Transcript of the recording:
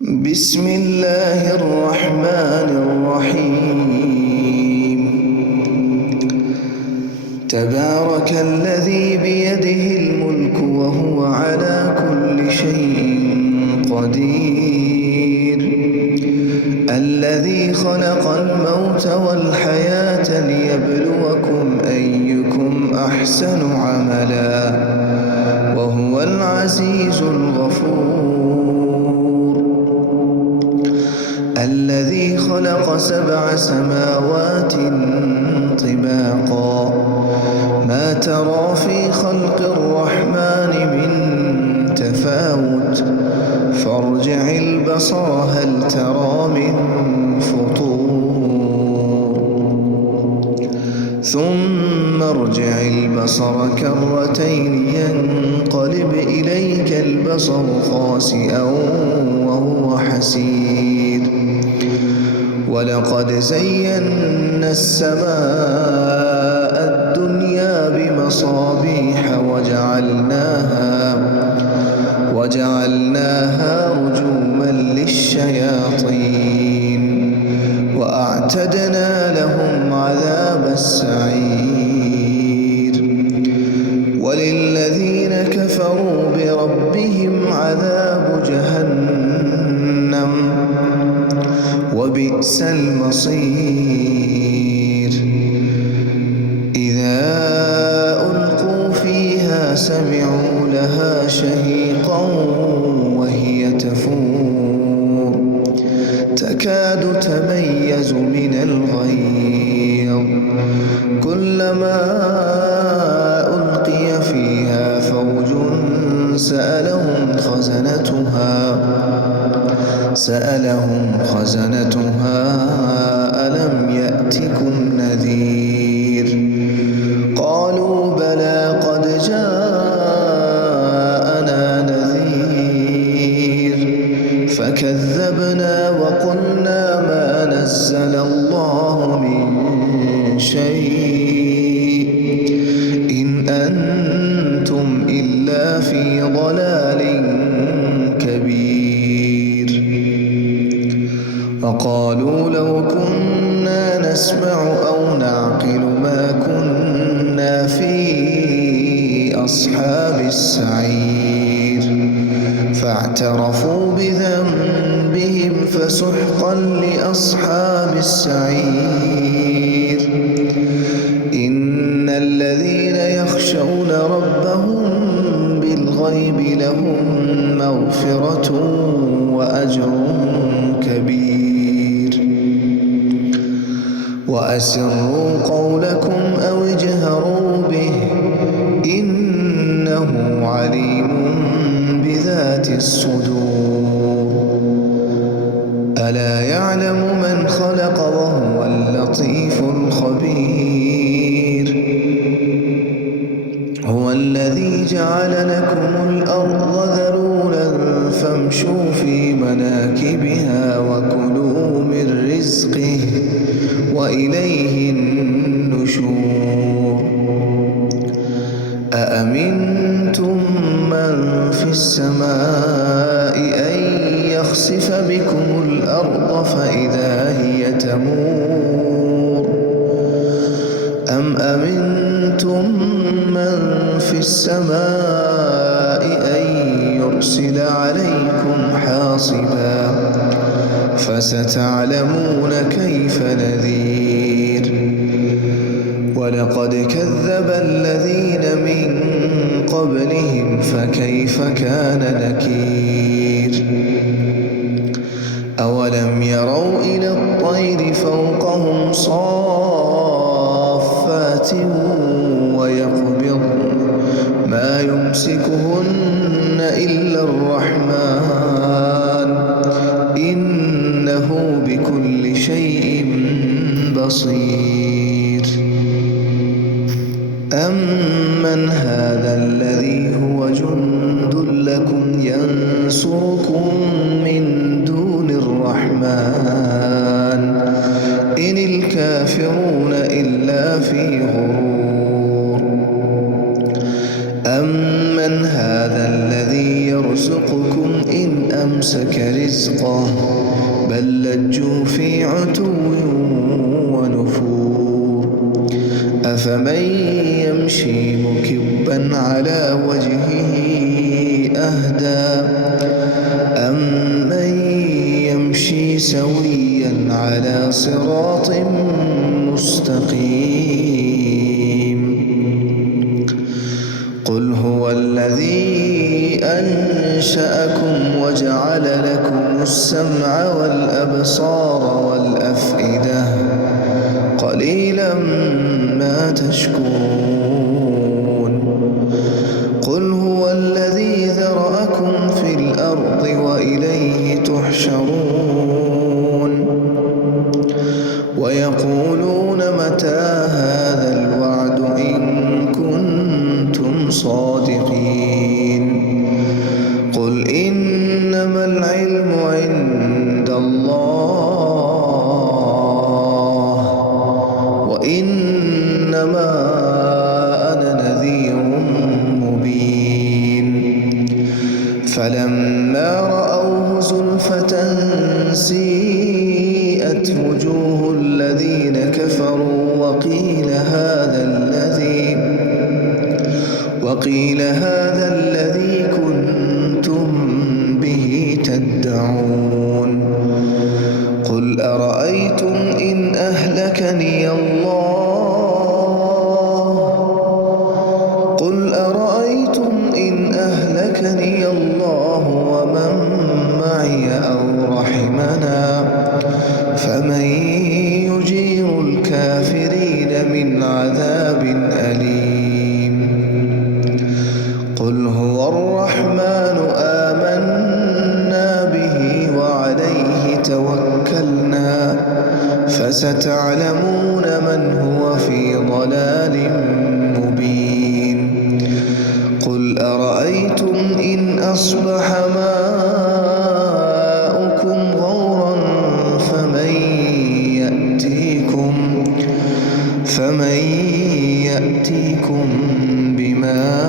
بسم الله الرحمن الرحيم. تبارك الذي بيده الملك وهو على كل شيء قدير، الذي خلق الموت والحياة ليبلوكم أيكم أحسن عملا وهو العزيز الغفور. الذي خلق 7 سماوات طباقا ما ترى في خلق الرحمن من تفاوت فارجع البصر هل ترى من فطور ثم ارجع البصر كرتين ينقلب إليك البصر خاسئا وهو حسير. ولقد زينا السماء الدنيا بمصابيح وجعلناها رجوما للشياطين وأعتدنا لهم عذاب السعير. وللذين كفروا بربهم عذاب جهنم وبئس المصير. إذا ألقوا فيها سمعوا لها شهيقا وهي تفور تكاد تميز من الغيظ كلما ألقي فيها فوج سألهم خزنتها ألم يأتكم نذير قالوا بلى قد جاءنا نذير فكذبنا وقلنا ما نزل الله من شيء إن أنتم إلا في ضلال كبير. وقالوا لو كنا نسمع أو نعقل ما كنا في أصحاب السعير فاعترفوا بذنبهم فسحقا لأصحاب السعير. إن الذين يخشون ربهم بالغيب لهم مغفرة وأجر كبير. وأسروا قولكم أو اجهروا به إنه عليم بذات الصدور. ألا يعلم من خلق وهو اللطيف الخبير. هو الذي جعل لكم الأرض ذلولا فامشوا في مناكبها وكلوا من رزقه وإليه النشور. أأمنتم من في السماء أن يخسف بكم الأرض فإذا هي تمور أم أمنتم من في السماء أن يرسل عليكم حاصبا فستعلمون كيف نذير. ولقد كذب الذين من قبلهم فكيف كان نكير. أولم يروا إلى الطير فوقهم صافات ويقبض ما يمسكهن إلا الرحمن إنه بكل شيء بصير. أمن هذا الذي هو جند لكم ينصركم من دون الرحمن إن الكافرون إلا في غرور. أمن هذا الذي يرزقكم إن أمسك أمسك رزقه بل لجوا في عتو ونفور أفمن يمشي مكبا على وجهه أهدى أمن يمشي سويا على صراط مستقيم قل هو الذي أنشأكم وجعل لكم السمع والأبصار والأفئدة قليلا ما تشكرون قل هو الذي ذرأكم في الأرض وإليه تحشرون ويقولون متى هذا الوعد إن كنتم صادقين قل إنما العلم عند الله وإنما أنا نذير مبين فلما رأوه زلفة سيئت وجوه الذين كفروا وقيل هذا الذي كنتم به تدعون قل أرأيتم إن أهلكني الله ومن معي أو رحمنا فمن يجير الكافرين من عذاب أليم قل هو الرحمن آمنا به وعليه توكلنا فستعلمون من هو في ضلال مبين قل أرأيتم إن أصبح ماؤكم غورا فمن يأتيكم بماء